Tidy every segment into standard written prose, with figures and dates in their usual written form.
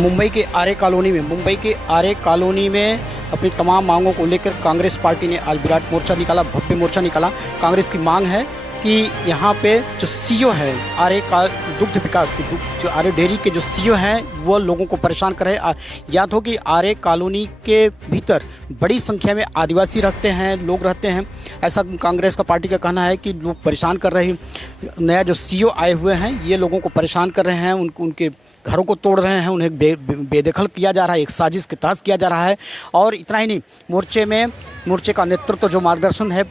मुंबई के आरे कॉलोनी में अपनी तमाम मांगों को लेकर कांग्रेस पार्टी ने आज विराट मोर्चा निकाला, भव्य मोर्चा निकाला। कांग्रेस की मांग है कि यहाँ पे जो सीईओ है आरे का दुग्ध विकास की जो आरे डेयरी के जो सीईओ हैं वो लोगों को परेशान कर रहे हैं। याद हो कि आरे कॉलोनी के भीतर बड़ी संख्या में आदिवासी लोग रहते हैं। ऐसा कांग्रेस का पार्टी का कहना है कि लोग परेशान कर रहे हैं। नया जो सीईओ आए हुए हैं ये लोगों को परेशान कर रहे हैं, उनके घरों को तोड़ रहे हैं, उन्हें बेदखल किया जा रहा है, एक साजिश के तहत किया जा रहा है। और इतना ही नहीं, मोर्चे का नेतृत्व जो मार्गदर्शन है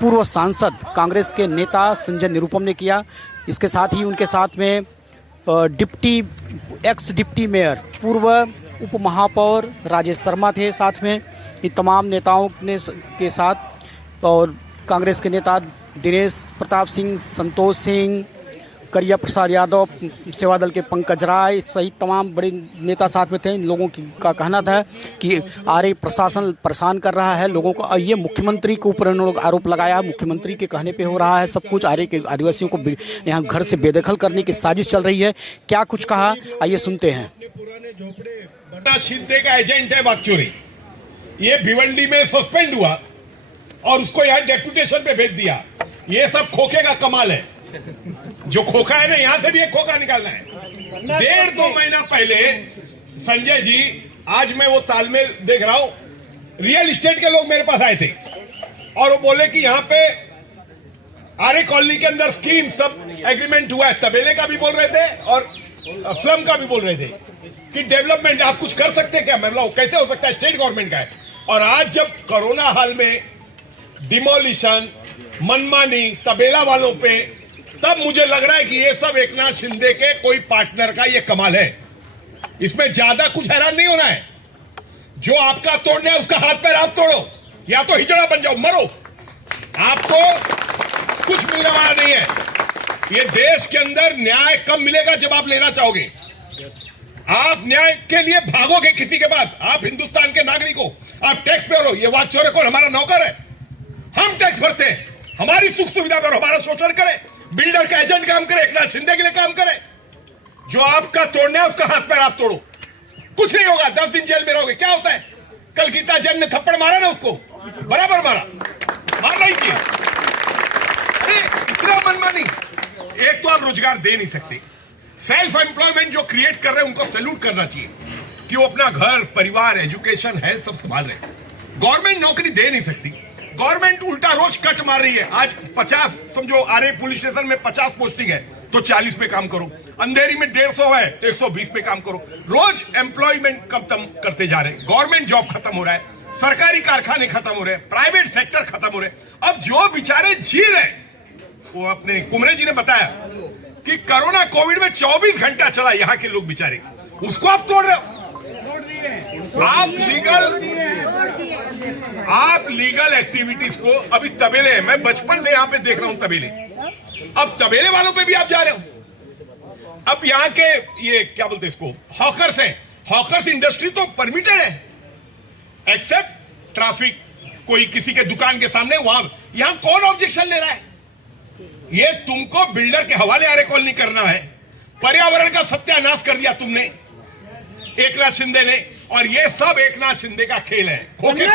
पूर्व सांसद कांग्रेस के नेता संजय निरुपम ने किया। इसके साथ ही उनके साथ में एक्स डिप्टी मेयर पूर्व उप महापौर राजेश शर्मा थे साथ में, ये तमाम नेताओं के साथ। और कांग्रेस के नेता दिनेश प्रताप सिंह, संतोष सिंह, करिया प्रसाद यादव, सेवा दल के पंकज राय सहित तमाम बड़े नेता साथ में थे। इन लोगों का कहना था कि आरे प्रशासन परेशान कर रहा है लोगों को। ये मुख्यमंत्री के ऊपर उन्होंने आरोप लगाया, मुख्यमंत्री के कहने पे हो रहा है सब कुछ। आरे के आदिवासियों को यहाँ घर से बेदखल करने की साजिश चल रही है। क्या कुछ कहा, आइए सुनते हैं। शिंदे का एजेंट है वाकचोरी, ये भिवंडी में सस्पेंड हुआ और उसको यहाँ डेपुटेशन पे भेज दिया। ये सब खोखे का कमाल है। जो खोखा है ना, यहां से भी एक खोखा निकालना है। 1.5-2 महीना पहले संजय जी, आज मैं वो तालमेल देख रहा हूं, रियल एस्टेट के लोग मेरे पास आए थे और वो बोले कि यहां पे आरे कॉलोनी के अंदर स्कीम सब एग्रीमेंट हुआ है। तबेले का भी बोल रहे थे और स्लम का भी बोल रहे थे कि डेवलपमेंट आप कुछ कर सकते हैं क्या। मैं बोला कैसे हो सकता है, स्टेट गवर्नमेंट का है। और आज जब कोरोना हाल में डिमोलिशन, मनमानी तबेला वालों पे, तब मुझे लग रहा है कि ये सब एकनाथ शिंदे के कोई पार्टनर का ये कमाल है। इसमें ज्यादा कुछ हैरान नहीं होना है। जो आपका तोड़ना है उसका हाथ पैर आप तोड़ो, या तो हिजड़ा बन जाओ, मरो। आपको कुछ मिलने वाला नहीं है। ये देश के अंदर न्याय कब मिलेगा, जब आप लेना चाहोगे। आप न्याय के लिए भागोगे किसी के बाद। आप हिंदुस्तान के नागरिक हो, आप टैक्स पेयर हो। ये वाकचोरे कौन, हमारा नौकर है। हम टैक्स भरते हैं, हमारी सुख सुविधा पर हमारा शोषण करे, बिल्डर का एजेंट काम करे, एकनाथ शिंदे के लिए काम करे। जो आपका तोड़ना है उसका हाथ पैर आप तोड़ो, कुछ नहीं होगा। 10 दिन जेल में रहोगे। क्या होता है, कल गीता जैन ने थप्पड़ मारा ना, उसको बराबर मारना ही चाहिए। अरे इतना मनमानी। एक तो आप रोजगार दे नहीं सकते। सेल्फ एम्प्लॉयमेंट जो क्रिएट कर रहे हैं उनको सैल्यूट करना चाहिए कि वो अपना घर, परिवार, एजुकेशन, हेल्थ सब संभाल रहे हैं। गवर्नमेंट नौकरी दे नहीं सकती। गवर्नमेंट उल्टा रोज कट मार रही है। आज 50 समझो, आरे पुलिस स्टेशन में 50 पोस्टिंग है तो 40 पे काम करो। अंधेरी में 150 है तो 120 पे काम करो। रोज एम्प्लॉयमेंट खत्म करते जा रहे हैं। गवर्नमेंट जॉब खत्म हो रहा है, सरकारी कारखाने खत्म हो रहे हैं, प्राइवेट सेक्टर खत्म हो रहे हैं। अब जो बेचारे जी रहे, वो अपने कुमरे जी ने बताया कि कोरोना कोविड में 24 घंटा चला यहाँ के लोग बेचारे, उसको आप तोड़ रहे हो। आप लीगल एक्टिविटीज को, अभी तबेले, मैं बचपन से यहाँ पे देख रहा हूँ तबेले, अब तबेले वालों पे भी आप जा रहे हो। अब यहाँ के ये क्या बोलते हैं इसको, हॉकर्स हैं। हॉकर्स इंडस्ट्री तो परमिटेड है एक्सेप्ट ट्रैफिक, कोई किसी के दुकान के सामने, वहां यहां कौन ऑब्जेक्शन ले रहा है। ये तुमको बिल्डर के हवाले आरे कॉलोनी करना है। पर्यावरण का सत्यानाश कर दिया तुमने, एकनाथ शिंदे ने। और ये सब एकनाथ शिंदे का खेल है। खोखे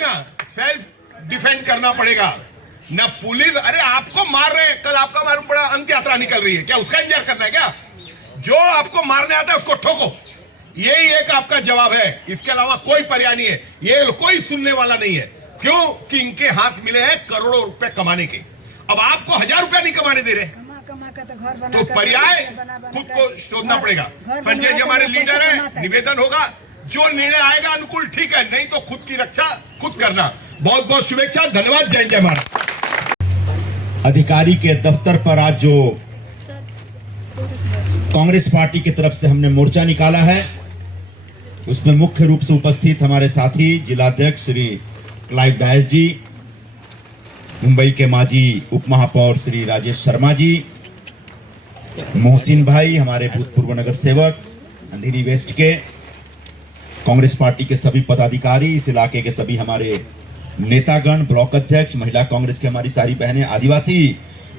ना, सेल्फ डिफेंड करना पड़ेगा ना। पुलिस, अरे आपको मार रहे हैं, कल आपका मालूम पड़ा अंत यात्रा निकल रही है, क्या उसका इंतजार करना है क्या। जो आपको मारने आता है उसको ठोको, यही एक आपका जवाब है। इसके अलावा कोई पर्याय नहीं है। ये कोई सुनने वाला नहीं है। क्यों कि इनके हाथ मिले हैं करोड़ों रुपए कमाने के। अब आपको 1000 रुपया नहीं कमाने दे रहे, तो पर्याय खुद को शोधना पड़ेगा। संजय जी हमारे लीडर हैं, निवेदन होगा, जो निर्णय आएगा अनुकूल ठीक है, नहीं तो खुद की रक्षा खुद करना। बहुत बहुत शुभेच्छा, धन्यवाद, जय जय भारत। अधिकारी के दफ्तर पर आज जो कांग्रेस पार्टी की तरफ से हमने मोर्चा निकाला है, उसमें मुख्य रूप से उपस्थित हमारे साथी जिलाध्यक्ष श्री क्लाइव डायस जी, मुंबई के माजी उप महापौर श्री राजेश शर्मा जी, मोहसिन भाई हमारे भूतपूर्व नगर सेवक अंधेरी वेस्ट के, कांग्रेस पार्टी के सभी पदाधिकारी, इस इलाके के सभी हमारे नेतागण, ब्लॉक अध्यक्ष, महिला कांग्रेस की हमारी सारी बहनें, आदिवासी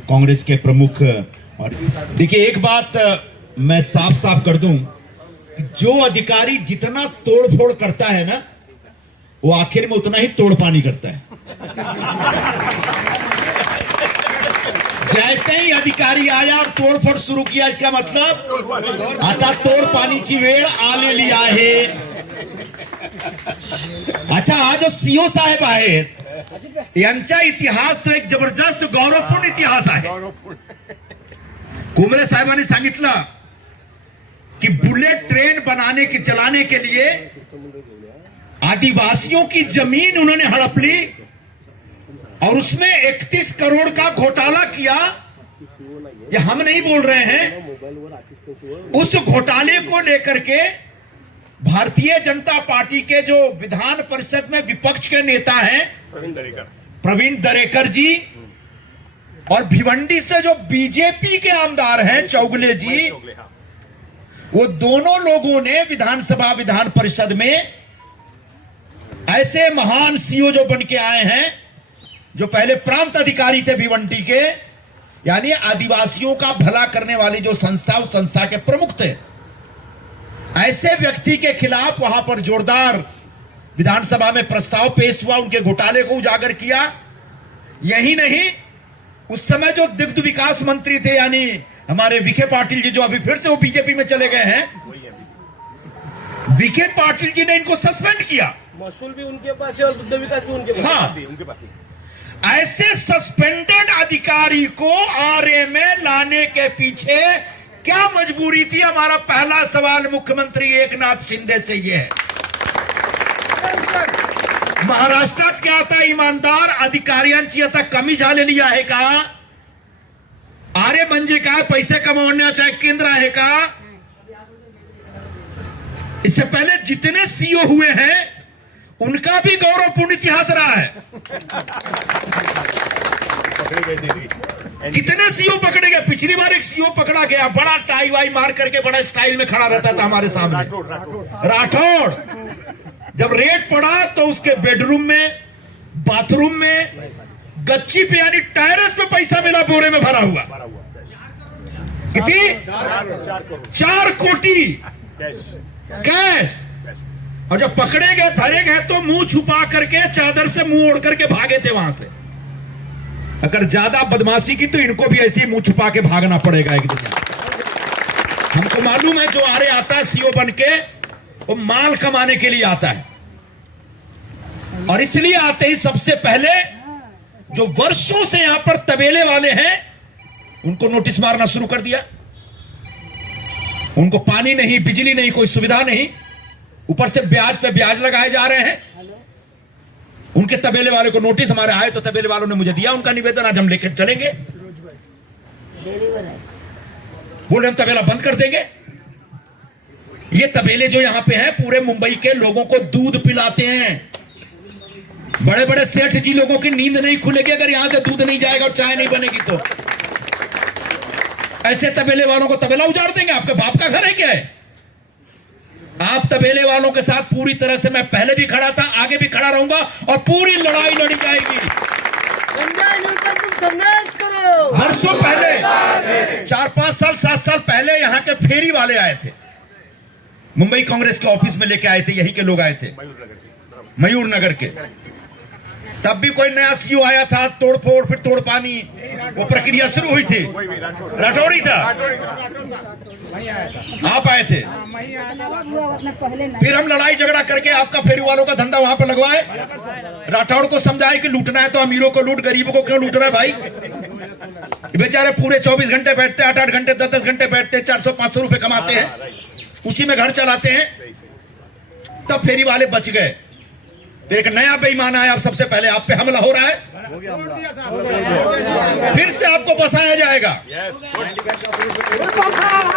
कांग्रेस के प्रमुख। और देखिए, एक बात मैं साफ साफ कर दूं कि जो अधिकारी जितना तोड़ फोड़ करता है ना, वो आखिर में उतना ही तोड़ पानी करता है। जैसे ही अधिकारी आया और तोड़ फोड़ शुरू किया, इसका मतलब आता तोड़ पाणीची वेळ आलेली आहे। अच्छा, हा जो सीओ साहेब आहेत यांचा इतिहास तो एक जबरदस्त गौरवपूर्ण इतिहास आहे। कुमरे साहेबांनी सांगितलं कि बुलेट ट्रेन बनाने के चलाने के लिए आदिवासियों की जमीन उन्होंने हड़प ली और उसमें 31 करोड़ का घोटाला किया। ये हम नहीं बोल रहे हैं। उस घोटाले को लेकर के भारतीय जनता पार्टी के जो विधान परिषद में विपक्ष के नेता हैं प्रवीण दरेकर जी और भिवंडी से जो बीजेपी के आमदार हैं चौगले जी, वो दोनों लोगों ने विधानसभा विधान परिषद में ऐसे महान सीओ जो बन के आए हैं, जो पहले प्रांत अधिकारी थे भिवंडी के, यानी आदिवासियों का भला करने वाली जो संस्था, उस संस्था के प्रमुख थे, ऐसे व्यक्ति के खिलाफ वहां पर जोरदार विधानसभा में प्रस्ताव पेश हुआ, उनके घोटाले को उजागर किया। यही नहीं, उस समय जो दुग्ध विकास मंत्री थे यानी हमारे विखे पाटिल जी, जो अभी फिर से वो बीजेपी में चले गए हैं, विखे पाटिल जी ने इनको सस्पेंड किया। महसूल भी उनके पास है और दुग्ध विकास भी उनके पास है। ऐसे सस्पेंडेड अधिकारी को आरए में लाने के पीछे क्या मजबूरी थी? हमारा पहला सवाल मुख्यमंत्री एकनाथ शिंदे से यह है। महाराष्ट्रात क्या आता ईमानदार अधिकाऱ्यांची आता कमी झालेली आहे का? आरे म्हणजे काय? पैसे कमवण्याचा एक केंद्र आहे का? इससे पहले जितने सीओ हुए हैं उनका भी गौरवपूर्ण इतिहास रहा है। कितने सीओ पकड़े गए? पिछली बार एक सीओ पकड़ा गया, बड़ा टाई वाई मार करके बड़ा स्टाइल में खड़ा रहता था हमारे सामने, राठौड़। जब रेड पड़ा तो उसके बेडरूम में, बाथरूम में, गच्ची पे यानी टेरेस पे पैसा मिला, बोरे में भरा हुआ। कितनी? 4 कोटी कैश। और जब पकड़े गए, धरे गए, तो मुंह छुपा करके, चादर से मुंह ओढ़ करके भागे थे वहां से। अगर ज्यादा बदमाशी की तो इनको भी ऐसे ही मुंह छुपा के भागना पड़ेगा एक दिन। हमको मालूम है जो आरे आता है सीओ बन के, वो माल कमाने के लिए आता है, और इसलिए आते ही सबसे पहले जो वर्षों से यहां पर तबेले वाले हैं उनको नोटिस मारना शुरू कर दिया। उनको पानी नहीं, बिजली नहीं, कोई सुविधा नहीं, ऊपर से ब्याज पे ब्याज लगाए जा रहे हैं। उनके तबेले वाले को नोटिस हमारे आए तो तबेले वालों ने मुझे दिया उनका निवेदन, आज हम लेकर चलेंगे। बोले हम तबेला बंद कर देंगे। ये तबेले जो यहां पे हैं पूरे मुंबई के लोगों को दूध पिलाते हैं। बड़े बड़े सेठ जी लोगों की नींद नहीं खुलेगी अगर यहां से दूध नहीं जाएगा और चाय नहीं बनेगी तो। ऐसे तबेले वालों को तबेला उजाड़ देंगे? आपके बाप का घर है क्या है? आप तबेले वालों के साथ पूरी तरह से, मैं पहले भी खड़ा था, आगे भी खड़ा रहूंगा और पूरी लड़ाई लड़ी जाएगी। संघर्ष करो। वर्षों पहले, 4, 5 साल, 7 साल पहले यहाँ के फेरी वाले आए थे, मुंबई कांग्रेस के ऑफिस में लेके आए थे, यही के लोग आए थे, मयूर नगर के। तब भी कोई नया सीओ आया था, तोड़ फोड़, फिर तोड़ पानी, वो प्रक्रिया शुरू हुई थी। राठौड़ी था, आप आए थे। फिर हम लड़ाई झगड़ा करके आपका फेरी वालों का धंधा वहां पर लगवाए। राठौड़ को समझाए कि लूटना है तो अमीरों को लूट, गरीबों को क्यों लूट रहा है भाई? बेचारे पूरे 24 घंटे बैठते, 8-8 घंटे, 10-10 घंटे बैठते, 400-500 रुपए कमाते हैं, उसी में घर चलाते हैं। तब फेरी वाले बच गए। फिर एक नया बेईमान आया, अब सबसे पहले आप पे हमला हो रहा है, फिर से आपको बसाया जाएगा।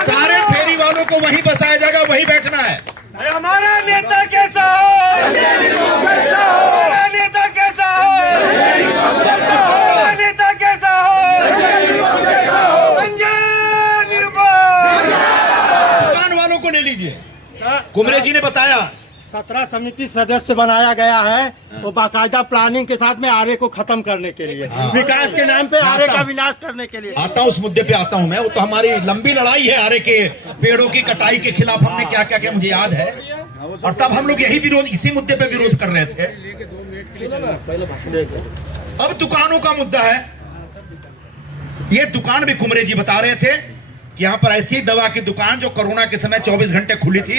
सारे फेरी वालों को वहीं बसाया जाएगा, वहीं बैठना है। हमारा नेता कैसा हो? हमारा नेता कैसा हो? हमारा नेता कैसा हो? संजय निर्भय। दुकान वालों को ले लीजिए। कुमरे जी ने बताया 17 समिति सदस्य बनाया गया है, वो बाकायदा प्लानिंग के साथ में आरे को खत्म करने के लिए, विकास के नाम पे आरे का विनाश करने के लिए। आता हूं, उस मुद्दे पे आता हूं मैं। वो तो हमारी लंबी लड़ाई है आरे के पेड़ों की कटाई के खिलाफ। हमने क्या क्या किया मुझे याद है, और तब हम लोग यही विरोध, इसी मुद्दे पे विरोध कर रहे थे। अब दुकानों का मुद्दा है। ये दुकान भी कुमरे जी बता रहे थे कि यहां पर ऐसी दवा की दुकान जो कोरोना के समय 24 घंटे खुली थी,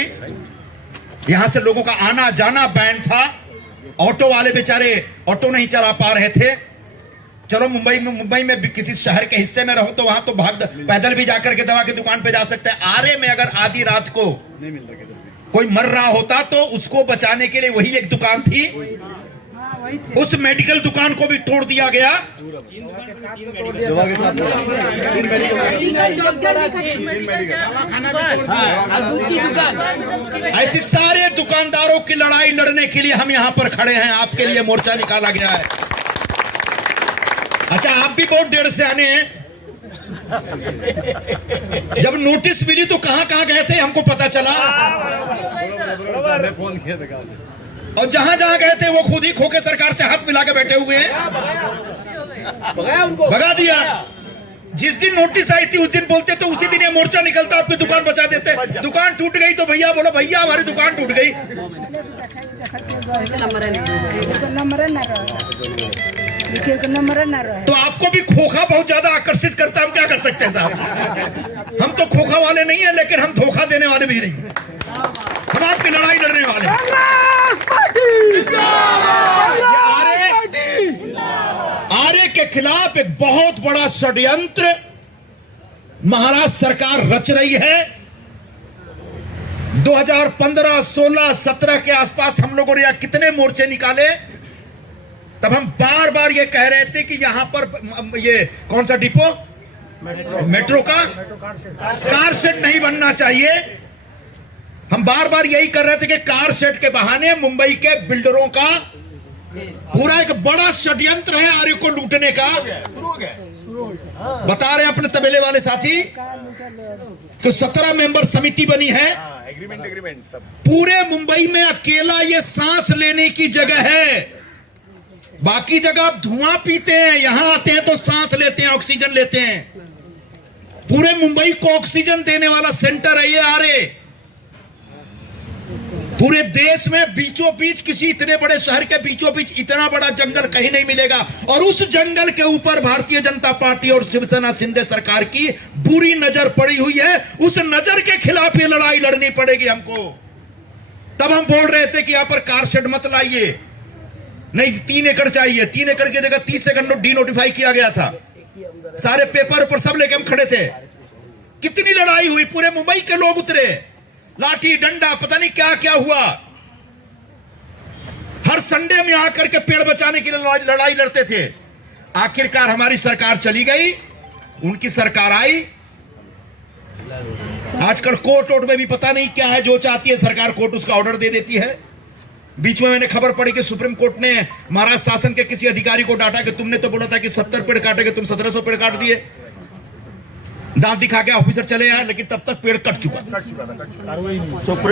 यहां से लोगों का आना जाना बैन था। ऑटो वाले बेचारे ऑटो नहीं चला पा रहे थे। चलो मुंबई में भी किसी शहर के हिस्से में रहो तो वहां तो पैदल भी जाकर के दवा की दुकान पे जा सकते हैं। आरे में अगर आधी रात को कोई मर रहा होता तो उसको बचाने के लिए वही एक दुकान थी। उस मेडिकल दुकान को भी तोड़ दिया गया। ऐसे सारे दुकानदारों की लड़ाई लड़ने के लिए हम यहां पर खड़े हैं। आपके लिए मोर्चा निकाला गया है। अच्छा, आप भी बहुत देर से आने हैं। जब नोटिस मिली तो कहां कहां गए थे हमको पता चला, और जहां जहां गए थे वो खुद ही खोके सरकार से हाथ मिला के बैठे हुए हैं। भगा दिया। जिस दिन नोटिस आई थी उस दिन बोलते तो उसी दिन ये मोर्चा निकलता, आपकी दुकान बचा देते। दुकान टूट गई तो भैया बोलो भैया हमारी दुकान टूट गई। तो आपको भी खोखा बहुत ज्यादा आकर्षित करता है। हम क्या कर सकते हैं साहब, हम तो खोखा वाले नहीं है, लेकिन हम धोखा देने वाले भी नहीं है। हम आपकी लड़ाई लड़ने वाले हैं। आरे के खिलाफ एक बहुत बड़ा षड्यंत्र महाराष्ट्र सरकार रच रही है। 2015, 16, 17 के आसपास हम लोगों ने कितने मोर्चे निकाले। तब हम बार बार ये कह रहे थे कि यहां पर ये कौन सा डिपो, मेट्रो का कार शेड नहीं बनना चाहिए। हम बार बार यही कर रहे थे कि कार शेड के बहाने मुंबई के बिल्डरों का पूरा एक बड़ा षड्यंत्र है आरे को लूटने का। बता रहे हैं अपने तबेले वाले साथी कि 17 मेंबर समिति बनी है। एग्रीमेंट पूरे मुंबई में अकेला ये सांस लेने की जगह है। बाकी जगह आप धुआं पीते हैं, यहां आते हैं तो सांस लेते हैं, ऑक्सीजन लेते हैं। पूरे मुंबई को ऑक्सीजन देने वाला सेंटर है ये आरे। पूरे देश में बीचों बीच, किसी इतने बड़े शहर के बीचों बीच इतना बड़ा जंगल कहीं नहीं मिलेगा। और उस जंगल के ऊपर भारतीय जनता पार्टी और शिवसेना शिंदे सरकार की बुरी नजर पड़ी हुई है। उस नजर के खिलाफ ये लड़ाई लड़नी पड़ेगी हमको। तब हम बोल रहे थे कि यहां पर कार शेड मत लाइए, नहीं 3 एकड़ चाहिए। 3 एकड़ की जगह 30 एकड़ डी नोटिफाई किया गया था। सारे पेपर पर सब लेके हम खड़े थे। कितनी लड़ाई हुई, पूरे मुंबई के लोग उतरे, लाठी डंडा पता नहीं क्या क्या हुआ। हर संडे में आकर के पेड़ बचाने के लिए लड़ाई लड़ते थे। आखिरकार हमारी सरकार चली गई, उनकी सरकार आई। आजकल कोर्ट में भी पता नहीं क्या है, जो चाहती है सरकार कोर्ट उसका ऑर्डर दे देती है। बीच में मैंने खबर पड़ी कि सुप्रीम कोर्ट ने महाराष्ट्र शासन के किसी अधिकारी को डांटा कि तुमने तो बोला था कि 70 पेड़ काटेंगे, तुम 1700 पेड़ काट दिए। दांत दिखा के ऑफिसर चले आए, लेकिन तब तक पेड़ कट चुका था।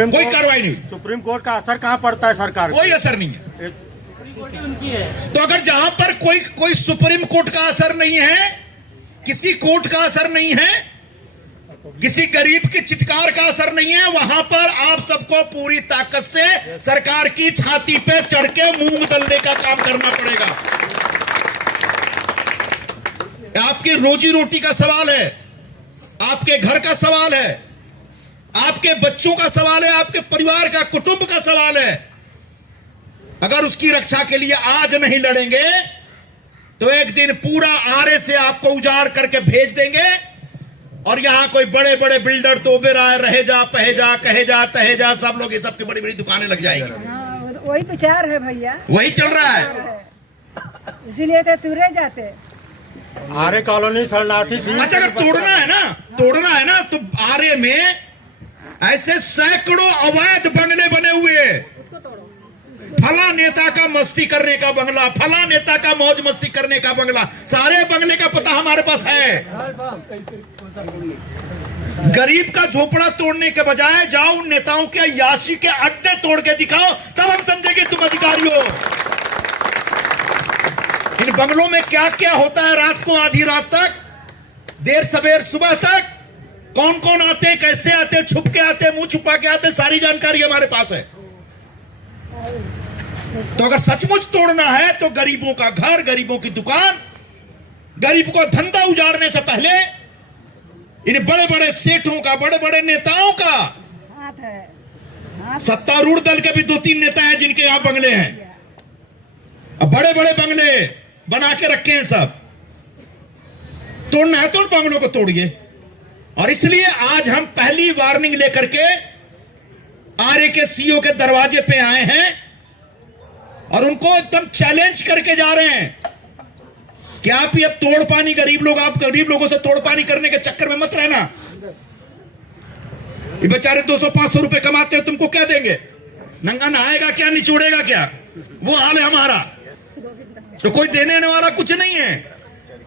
कोई कार्रवाई नहीं। सुप्रीम कोर्ट का असर कहां पड़ता है सरकार? कोई असर नहीं है। तो अगर जहां पर कोई सुप्रीम कोर्ट का असर नहीं है, किसी कोर्ट का असर नहीं है, किसी गरीब की चित्कार का असर नहीं है, वहां पर आप सबको पूरी ताकत से सरकार की छाती पे चढ़ के मूंग दलने का काम करना पड़ेगा। आपकी रोजी रोटी का सवाल है, आपके घर का सवाल है, आपके बच्चों का सवाल है, आपके परिवार का, कुटुंब का सवाल है। अगर उसकी रक्षा के लिए आज नहीं लड़ेंगे तो एक दिन पूरा आरे से आपको उजाड़ करके भेज देंगे। और यहां कोई बड़े बड़े बिल्डर तो रहे जा, पहे जा, कहे जा, तहे जा, सब लोग ये सबकी बड़ी बड़ी दुकानें लग जाएंगी। वही विचार है भैया, वही चल रहा है। इसीलिए तो तुरे जाते। आरे कॉलोनी शरणार्थी। अच्छा, अगर तोड़ना है ना तो आरे में ऐसे सैकड़ों अवैध बंगले बने हुए। फला नेता का मस्ती करने का बंगला, फला नेता का मौज मस्ती करने का बंगला, सारे बंगले का पता हमारे पास है। गरीब का झोपड़ा तोड़ने के बजाय जाओ उन नेताओं के अय्याशी के अड्डे तोड़ के दिखाओ, तब हम समझेंगे तुम अधिकारी हो। इन बंगलों में क्या क्या होता है रात को, आधी रात तक, देर सवेर सुबह तक, कौन कौन आते हैं, कैसे आते हैं, छुप के आते हैं, मुंह छुपा के आते हैं, सारी जानकारी हमारे पास है। तो अगर सचमुच तोड़ना है तो गरीबों का घर, गरीबों की दुकान, गरीब को धंधा उजाड़ने से पहले इन बड़े बड़े सेठों का, बड़े बड़े नेताओं का, हाथ है। सत्तारूढ़ दल के भी 2-3 नेता हैं जिनके यहां बंगले हैं, अब बड़े बड़े बंगले बना के रखे हैं सब। तोड़ना है तो उन बंगलों को तोड़िए। और इसलिए आज हम पहली वार्निंग लेकर के आरए के सीईओ के दरवाजे पे आए हैं और उनको एकदम चैलेंज करके जा रहे हैं कि आप ये तोड़ पानी, गरीब लोग, आप गरीब लोगों से तोड़ पानी करने के चक्कर में मत रहना। ये बेचारे 200-500 रुपए कमाते हैं, तुमको क्या देंगे? नंगा नहाएगा क्या, निचोड़ेगा क्या? वो हाल है हमारा। तो कोई देने वाला कुछ नहीं है।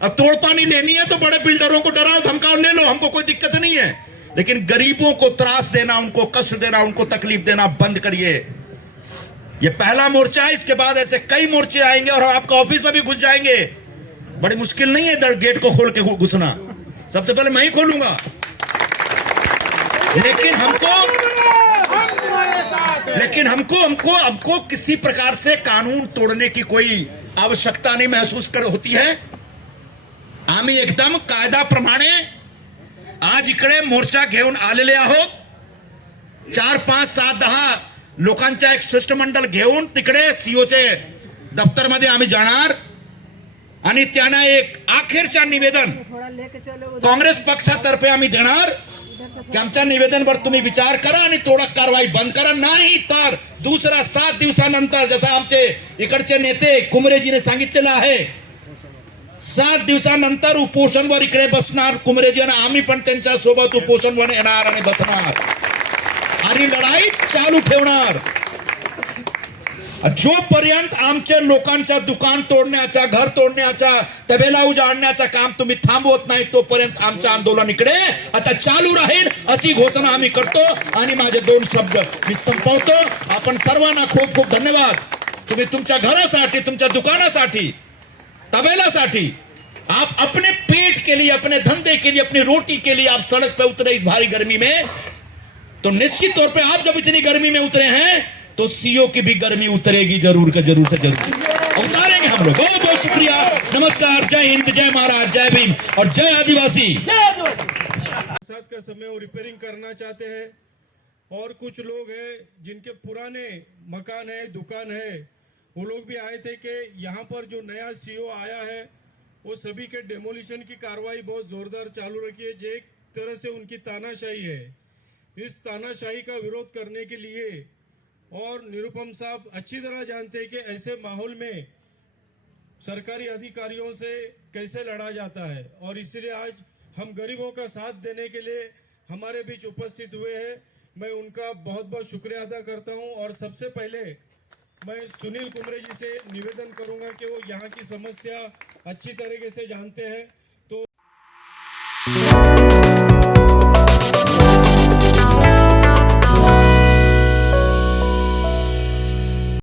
अब तोड़ पानी लेनी है तो बड़े बिल्डरों को डराओ धमकाओ, ले लो, हमको कोई दिक्कत नहीं है। लेकिन गरीबों को त्रास देना, उनको कष्ट देना, उनको तकलीफ देना बंद करिए। ये पहला मोर्चा है, इसके बाद ऐसे कई मोर्चे आएंगे और आपका ऑफिस में भी घुस जाएंगे। बड़ी मुश्किल नहीं है गेट को खोल के घुसना, सबसे पहले मैं ही खोलूंगा। लेकिन हमको किसी प्रकार से कानून तोड़ने की कोई आवश्यकता नहीं महसूस होती है। आम्ही एकदम कायद्याप्रमाणे आज इकडे मोर्चा घेऊन आलेले आहोत। 4, 5, 7, 10 लोकांचा एक शिष्टमंडळ घेऊन तिकडे सीओचे दफ्तरमध्ये आम्ही जाणार आणि त्यांना एक अखेरच्या निवेदन थोड़ा लेके चलो काँग्रेस पक्षातर्फे आम्ही देणार की आमच्या निवेदनवर तुम्ही विचार करा आणि तोडक कारवाई बंद करा। नाही तर दुसरा 7 दिवसानंतर, जसं आमचे इकडचे नेते कुमरेजीने सांगितलेलं आहे, 7 दिवसानंतर उपोषणवर इकडे बसणार कुमरेजी आणि आम्ही पण त्यांच्या सोबत उपोषणवर येणार आणि बसणार आणि लढाई चालू ठेवणार। जोपर्यंत आमच्या लोकांच्या दुकान तोडण्याचा, घर तोडण्याचा, तबेला उजाडण्याचा काम तुम्ही थांबवत नाही तोपर्यंत आमचं आंदोलन इकडे आता चालू राहील, अशी घोषणा आम्ही करतो। आणि माझे 2 शब्द मी संपवतो। आपण सर्वांना खूप खूप धन्यवाद। तुम्ही तुमच्या घरासाठी, तुमच्या दुकानासाठी, तबेलासाठी, आप अपने पेट के लिए, अपने धंधे के लिए, अपनी रोटी के लिए आप सड़क पे उतरे इस भारी गर्मी में, तो निश्चित तौर पे आप जब इतनी गर्मी में उतरे हैं तो सीओ की भी गर्मी उतरेगी, जरूर से जरूर उतारेंगे हम लोग। बहुत बहुत शुक्रिया, नमस्कार, जय हिंद, जय महाराज, जय भीम और जय आदिवासी। बरसात का समय वो रिपेयरिंग करना चाहते हैं और कुछ लोग हैं जिनके पुराने मकान है, दुकान है, वो लोग भी आए थे कि यहाँ पर जो नया सीईओ आया है वो सभी के डेमोलिशन की कार्रवाई बहुत जोरदार चालू रखी है। जो एक तरह से उनकी तानाशाही है, इस तानाशाही का विरोध करने के लिए, और निरुपम साहब अच्छी तरह जानते हैं कि ऐसे माहौल में सरकारी अधिकारियों से कैसे लड़ा जाता है, और इसलिए आज हम गरीबों का साथ देने के लिए हमारे बीच उपस्थित हुए हैं। मैं उनका बहुत बहुत शुक्रिया अदा करता हूं। और सबसे पहले मैं सुनील कुमरे जी से निवेदन करूंगा कि वो यहाँ की समस्या अच्छी तरीके से जानते हैं। तो